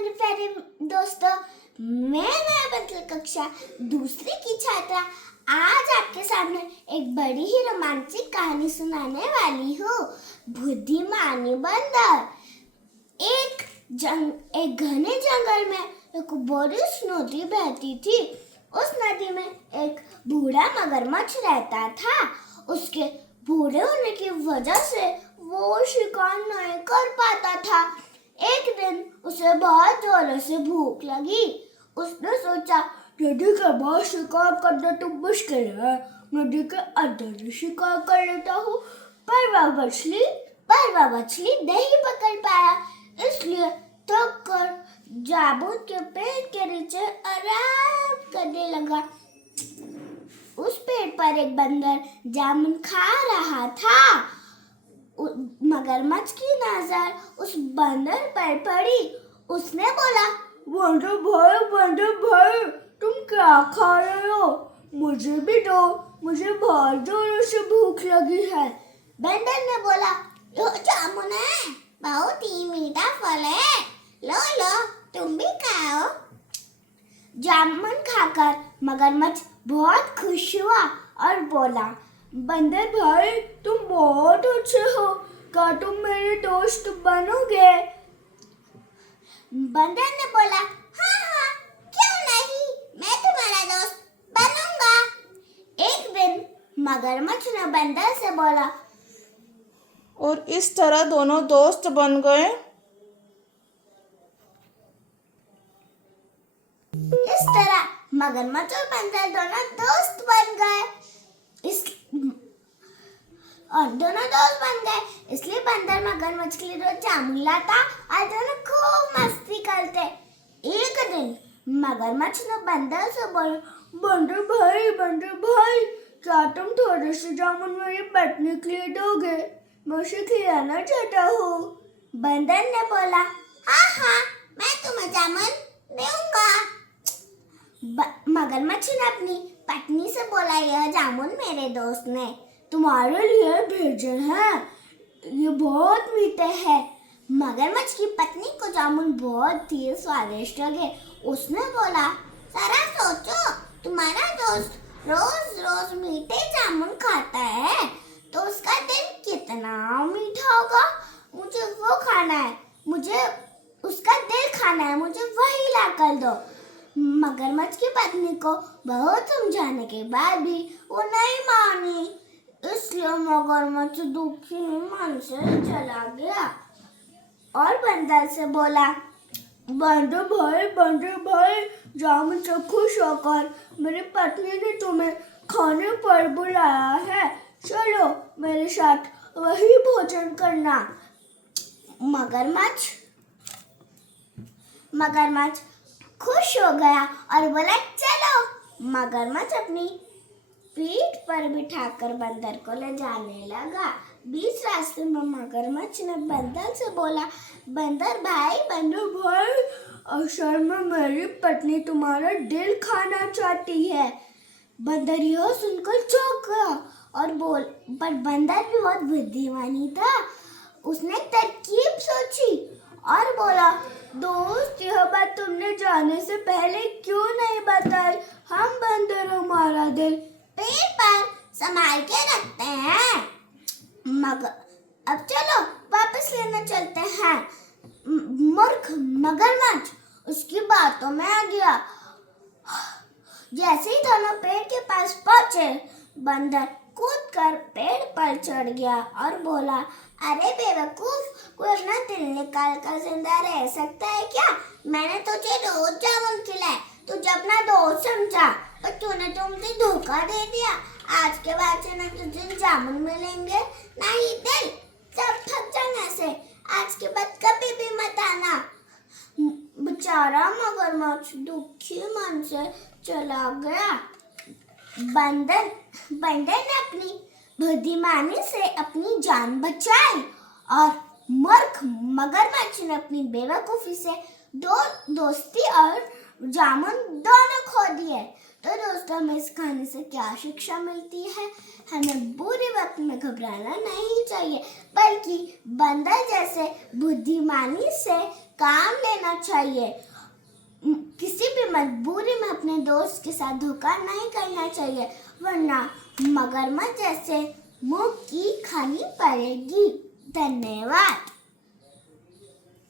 मेरे प्यारे दोस्तों, मैं नया कक्षा दूसरी की छात्रा आज आपके सामने एक बड़ी ही रोमांचक कहानी सुनाने वाली हूँ। बुद्धिमानी बंदर। एक घने जंगल में एक बड़ी नदी बहती थी। उस नदी में एक बूढ़ा मगरमच्छ रहता था। उसके बूढ़े होने की वजह से वो शिकार नहीं कर पाता था। एक दिन उसे बहुत जोरों से भूख लगी। उसने सोचा, नदी के बाहर शिकार करना तो मुश्किल है, नदी के अंदर ही शिकार कर लेता हूँ। पर वह मछली नहीं पकड़ पाया, इसलिए थक कर जामुन के पेड़ के नीचे आराम करने लगा। उस पेड़ पर एक बंदर जामुन खा रहा था। मगरमच्छ की नजर उस बंदर पर पड़ी। उसने बोला, बंदर भाई, तुम क्या खा रहे हो? मुझे भी दो, मुझे बहुत जोरों से भूख लगी है। बंदर ने बोला, लो जामुन है, बहुत ही मीठा फल है, लो तुम भी खाओ। जामुन खाकर मगरमच्छ बहुत खुश हुआ और बोला, बंदर भाई, तुम बहुत अच्छे हो, क्या तुम मेरे दोस्त बनोगे? बंदर ने बोला, हाँ, क्यों नहीं, मैं तुम्हारा दोस्त बनूंगा। एक दिन मगरमच्छ ने बंदर से बोला, और इस तरह दोनों दोस्त बन गए। इस तरह मगरमच्छ और बंदर दोनों दोस्त बन गए। इसलिए बंदर मगरमच्छ के लिए रोज जामुन लाता और दोनों खूब मस्ती करते। एक दिन मगरमच्छ ने बंदर से बोला, बंदर भाई, क्या तुम थोड़े से जामुन मेरी पत्नी के लिए दोगे? मैं उसे खिलाना चाहता हूँ। बंदर ने बोला, हाँ, मैं तुम्हें जामुन दूंगा। मगरमच्छ ने अपनी पत्नी से बोला, यह जामुन मेरे दोस्त ने तुम्हारे लिए भेजे हैं, ये बहुत मीठे हैं। मगरमच्छ की पत्नी को जामुन बहुत ही स्वादिष्ट लगे। उसने बोला, जरा सोचो, तुम्हारा दोस्त रोज मीठे जामुन खाता है तो उसका दिल कितना मीठा होगा। मुझे वो खाना है, मुझे उसका दिल खाना है, मुझे वही ला कर दो। मगरमच्छ की पत्नी को बहुत समझाने के बाद भी वो नहीं मानी, इसलिए मगरमच्छ दुखी मन से चला गया और बंदर से बोला, बंदर भाई, जामुन से खुश होकर मेरी पत्नी ने तुम्हें खाने पर बुलाया है, चलो मेरे साथ वही भोजन करना। मगरमच्छ खुश हो गया और बोला, चलो। मगरमच्छ अपनी पीठ पर बिठाकर बंदर को ले जाने लगा। बीच रास्ते में मगरमच्छ ने बंदर से बोला, बंदर भाई, असल में मेरी पत्नी तुम्हारा दिल खाना चाहती है। बंदर यह सुनकर चौंक गया पर बंदर भी बहुत बुद्धिमानी था। उसने तरकीब सोची और बोला, दोस्त, यह बात तुमने जाने से पहले क्यों नहीं बताई? हम बंदर हमारा दिल पेड़ पर संभाल के रखते हैं। अब चलो वापस लेने चलते हैं। मूर्ख मगरमच्छ उसकी बातों में आ गया। जैसे ही दोनों पेड़ के पास पहुंचे, बंदर कूदकर पेड़ पर चढ़ गया और बोला, अरे बेवकूफ, कोई अपना दिल निकाल कर जिंदा रह सकता है क्या? मैंने तुझे रोज जामुन खिलाए, तुझे अपना दोस्त समझा, पर तूने तो मुझे धोखा दे दिया। आज के बाद से न तुझे जामुन मिलेंगे, ना ही दिल, सब थक जाने से। आज के बाद कभी भी मत आना। बेचारा मगरमच्छ दुखी मन से चला गया। बंदर ने अपनी बुद्धिमानी से अपनी जान बचाई और मूर्ख मगरमच्छ ने अपनी बेवकूफी से दोस्ती और जामुन दोनों खो दिए। तो दोस्तों, हमें इस कहानी से क्या शिक्षा मिलती है? हमें बुरे वक्त में घबराना नहीं चाहिए, बल्कि बंदर जैसे बुद्धिमानी से काम लेना चाहिए। किसी भी मजबूरी में अपने दोस्त के साथ धोखा नहीं करना चाहिए, वरना मगरमच्छ जैसे मुंह की खानी पड़ेगी। धन्यवाद।